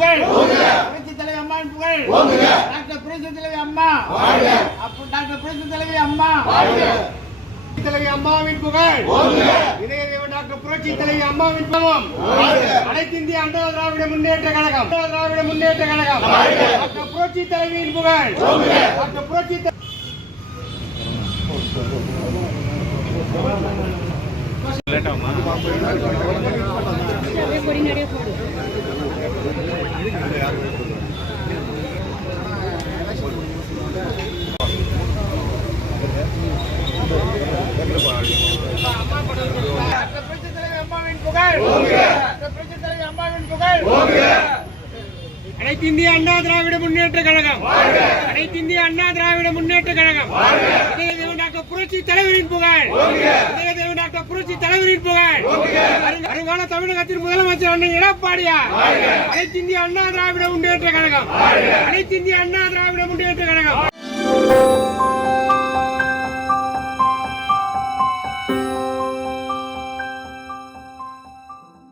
புகழ், புரட்சி தலைவி அம்மாவின் புகழ், டாக்டர் புரட்சி தலைவி அம்மா, டாக்டர் புரட்சி தலைவி அம்மா, தலைவி அம்மாவின் புகழ், இதய தேவன் டாக்டர் புரட்சி தலைவி அம்மாவின் புகழும், அனைத்து இந்திய அண்ணா திராவிட முன்னேற்ற கழகம், திராவிட முன்னேற்ற கழகம், டாக்டர் புரட்சி தலைவியின் புகழ், டாக்டர் புரட்சி அனைத்து இந்திய அண்ணா திராவிட முன்னேற்ற கழகம், அனைத்து இந்திய அண்ணா திராவிட முன்னேற்ற கழகம், இதய தேவன் டாக்டர் புரட்சி தலைவரின் புகழ், இதய தேவன் டாக்டர் புரட்சி தலைவரின் புகழ், வருங்கால தமிழகத்தின் முதலமைச்சர் அண்ணன் எடப்பாடியார், அனைத்து இந்திய அண்ணா திராவிட முன்னேற்ற கழகம், அனைத்து இந்திய அண்ணா திராவிட முன்னேற்ற கழகம்.